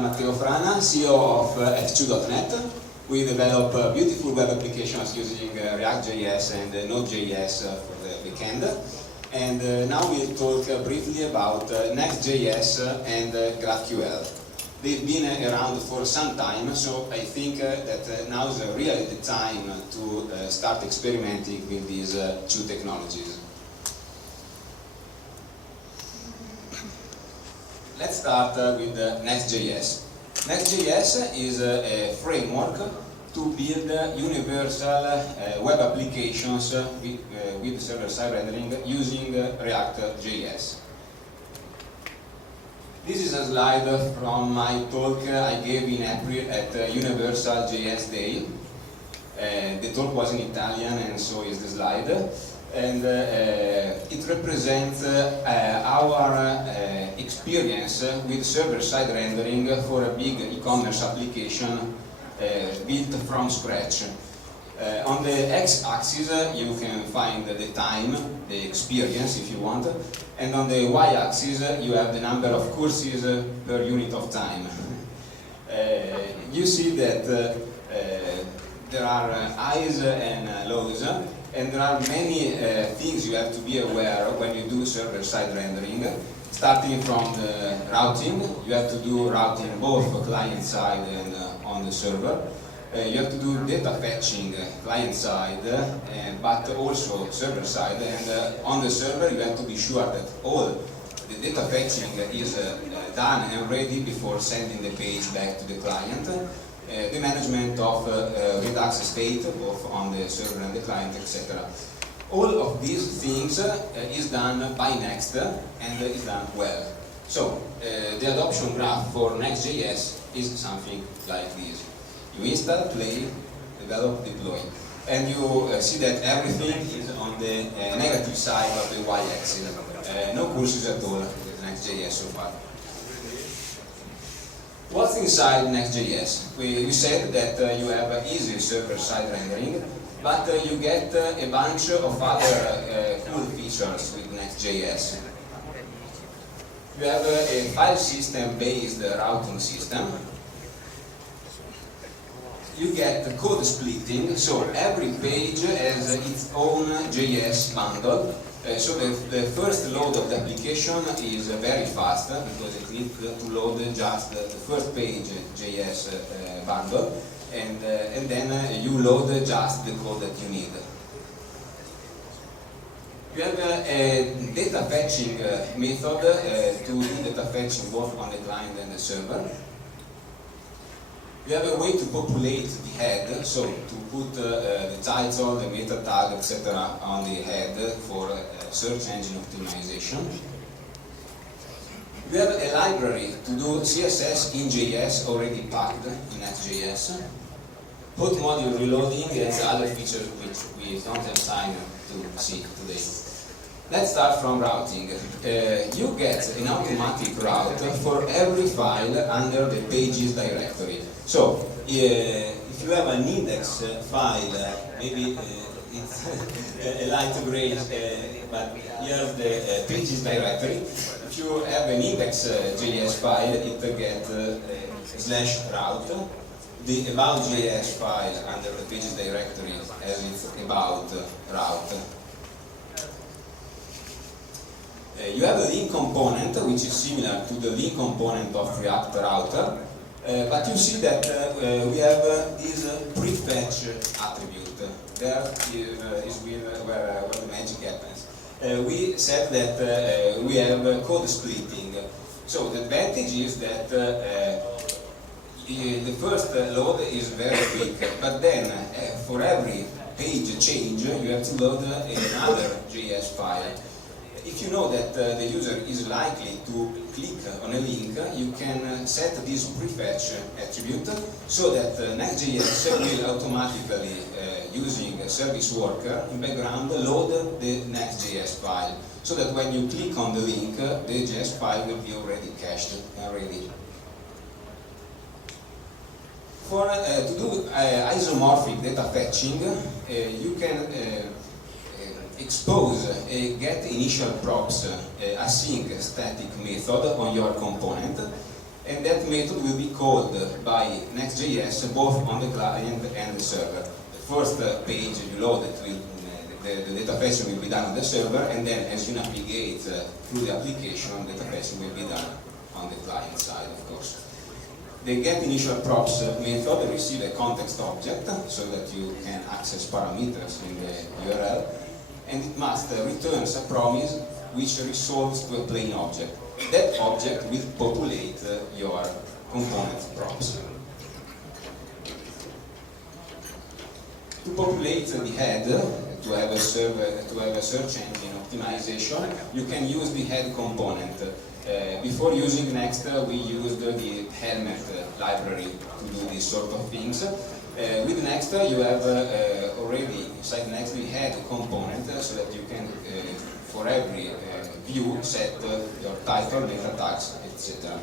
Matteo Frana, CEO of F2.net. We develop beautiful web applications using React.js and Node.js for the backend. And now we'll talk briefly about Next.js and GraphQL. They've been around for some time, so I think that now is really the time to start experimenting with these two technologies. Let's start with Next.js. Next.js is a framework to build universal web applications with server-side rendering using React.js. This is a slide from my talk I gave in April at Universal JS Day. The talk was in Italian, and so is the slide. And it represents our experience with server-side rendering for a big e-commerce application built from scratch. On the x-axis you can find the time, the experience if you want, and on the y-axis you have the number of courses per unit of time. You see that there are highs and lows, and there are many things you have to be aware of when you do server-side rendering. Starting from the routing, you have to do routing both client-side and on the server. You have to do data fetching client-side, but also server-side. And on the server, you have to be sure that all the data fetching is done and ready before sending the page back to the client. The management of Redux state, both on the server and the client, etc. All of these things is done by Next and is done well. So the adoption graph for Next.js is something like this. You install, play, develop, deploy. And you see that everything is on the negative side of the y-axis. No courses at all with Next.js so far. What's inside Next.js? We said that you have easy server-side rendering, but you get a bunch of other cool features with Next.js. You have a file system-based routing system. You get code splitting, so every page has its own JS bundle. So the first load of the application is very fast because it needs to load just the first page JS bundle, and then you load just the code that you need. You have a data fetching method to do data fetching both on the client and the server. You have a way to populate the head, so to put the title, the meta tag, etc. on the head for search engine optimization. You have a library to do CSS in JS already packed in Next.js. Hot module reloading and other features which we don't have time to see today. Let's start from routing. You get an automatic route for every file under the pages directory. So, if you have an index file, maybe it's a light gray, but here's the pages directory. If you have an index.js file, it gets /route. The about.js file under the pages directory has its about route. You have a link component, which is similar to the link component of React Router, but you see that we have this prefetch attribute. There is where the magic happens. We said that we have code splitting. So the advantage is that the first load is very quick, but then for every page change, you have to load another JS file. If you know that the user is likely to click on a link, you can set this prefetch attribute so that Next.js will automatically, using a service worker in background, load the Next.js file, so that when you click on the link, the JS file will be already cached and ready. For to do isomorphic data fetching, you can expose a get initial props async static method on your component, and that method will be called by Next.js both on the client and the server. The first page you load it will, the data fetching will be done on the server, and then as you navigate through the application, data fetching will be done on the client side, of course. The getInitialProps method receives a context object so that you can access parameters in the URL, and it must return a promise which resolves to a plain object. That object will populate your component props. To populate the head, to have a search engine optimization, you can use the head component. Before using Next, we used the helmet library to do these sort of things. With Next, you have already inside Next the head component, so that you can, for every view, set your title, meta tags, etc.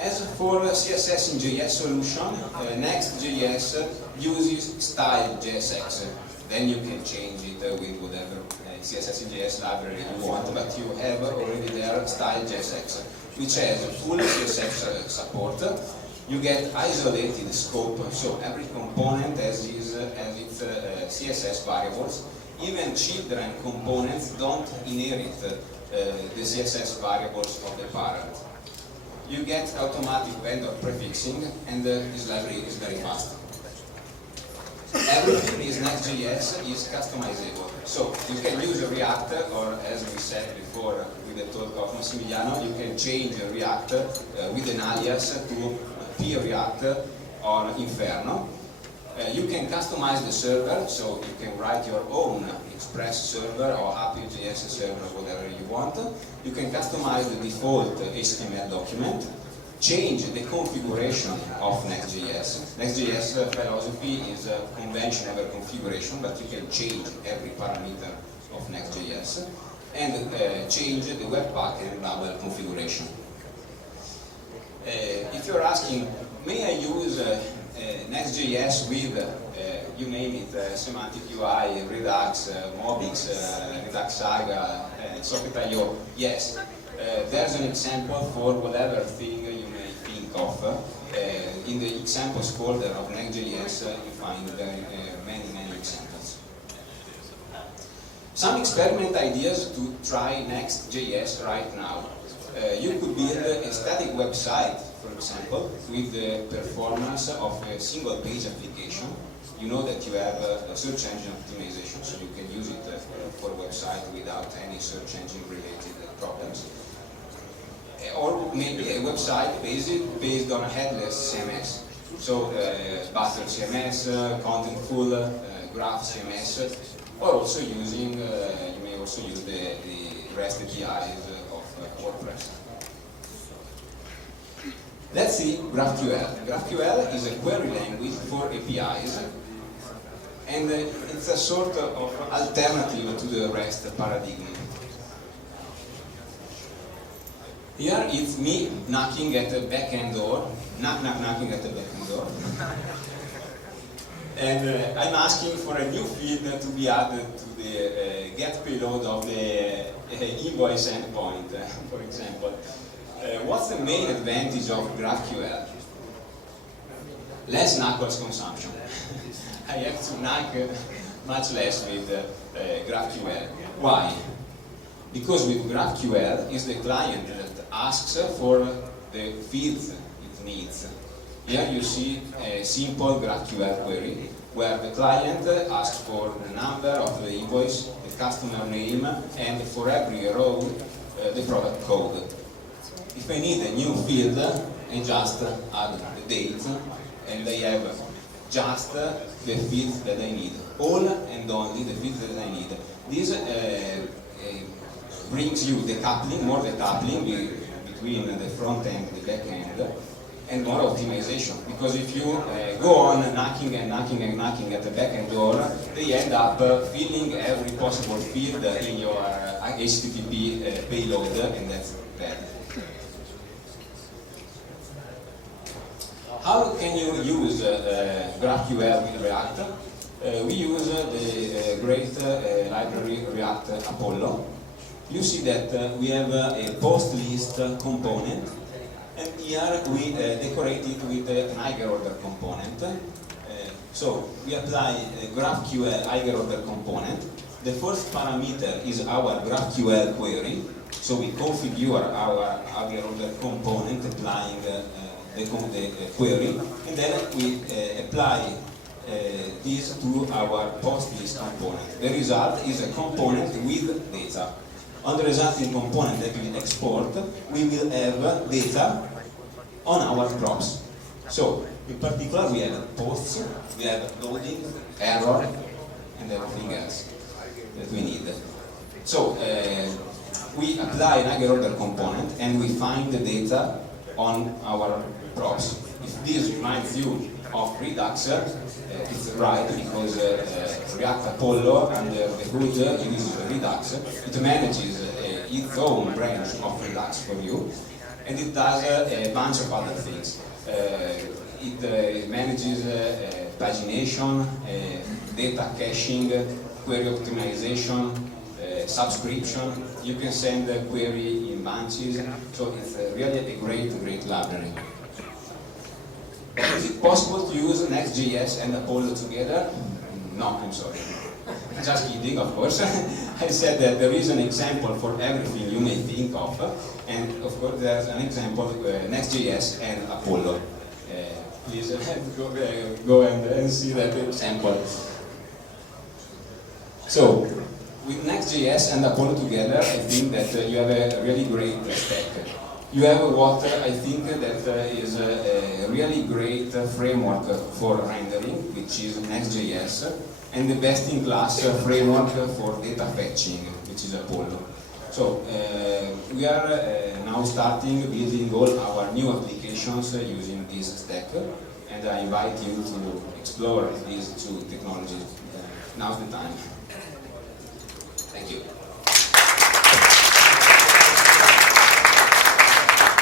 As for CSS in JS solution, Next.js uses style.jsx. Then you can change it with whatever CSS in JS library you want, but you have already there style.jsx, which has full CSS support. You get isolated scope, so every component has its CSS variables. Even children components don't inherit the CSS variables of the parent. You get automatic vendor prefixing, and this library is very fast. Everything in Next.js is customizable. So you can use React, or as we said before with the talk of Massimiliano, you can change React with an alias to P-React or Inferno. You can customize the server, so you can write your own Express server or Happy.js server, whatever you want. You can customize the default HTML document, change the configuration of Next.js. Next.js philosophy is a convention over configuration, but you can change every parameter of Next.js, and change the Webpack and Babel configuration. If you're asking, may I use Next.js with, you name it, Semantic UI, Redux, Mobix, Redux Saga, Socket.io? Yes. There's an example for whatever thing you may think of. In the examples folder of Next.js, you find many examples. Some experiment ideas to try Next.js right now. You could build a static website, for example, with the performance of a single page application. You know that you have a search engine optimization, so you can use it for a website without any search engine related problems. Or maybe a website based on headless CMS. So button CMS, contentful, graph CMS, or also using, you may also use the REST APIs of WordPress. Let's see GraphQL. GraphQL is a query language for APIs, and it's a sort of alternative to the REST paradigm. Here it's me knocking at the backend door, knocking at the backend door, and I'm asking for a new field to be added to the get payload of the invoice endpoint, for example. What's the main advantage of GraphQL? Less knuckles consumption. I have to knock much less with GraphQL. Why? Because with GraphQL, it's the client that asks for the fields it needs. Here you see a simple GraphQL query where the client asks for the number of the invoice, the customer name, and for every row the product code. If I need a new field, I just add the date, and I have just the fields that I need. All and only the fields that I need. This brings you decoupling, more decoupling between the front end and the back end, and more optimization. Because if you go on knocking and knocking and knocking at the back end door, they end up filling every possible field in your HTTP payload, and that's bad. How can you use GraphQL with React? We use the great library React Apollo. you see that we have a post list component, and here we decorate it with an higher order component. So we apply a GraphQL higher order component. The first parameter is our GraphQL query. So we configure our higher order component applying the query, and then we apply this to our post list component. The result is a component with data. On the resulting component that we export, we will have data on our props. So, in particular, we have posts, we have loading, error, and everything else that we need. So, we apply an higher order component and we find the data on our props. If this reminds you of Redux, it's right, because React Apollo under the hood uses Redux. It manages its own branch of Redux for you, and it does a bunch of other things. It manages pagination, data caching, query optimization, subscription. You can send a query in bunches, so it's really a great library. Is it possible to use Next.js and Apollo together? No, I'm sorry. Just kidding, of course. I said that there is an example for everything you may think of, and of course there's an example Next.js and Apollo. Please go and see that example. So, with Next.js and Apollo together, I think that you have a really great stack. You have what I think that is a really great framework for rendering, which is Next.js, and the best-in-class framework for data fetching, which is Apollo. So we are now starting building all our new applications using this stack, and I invite you to explore these two technologies. Now's the time. Thank you.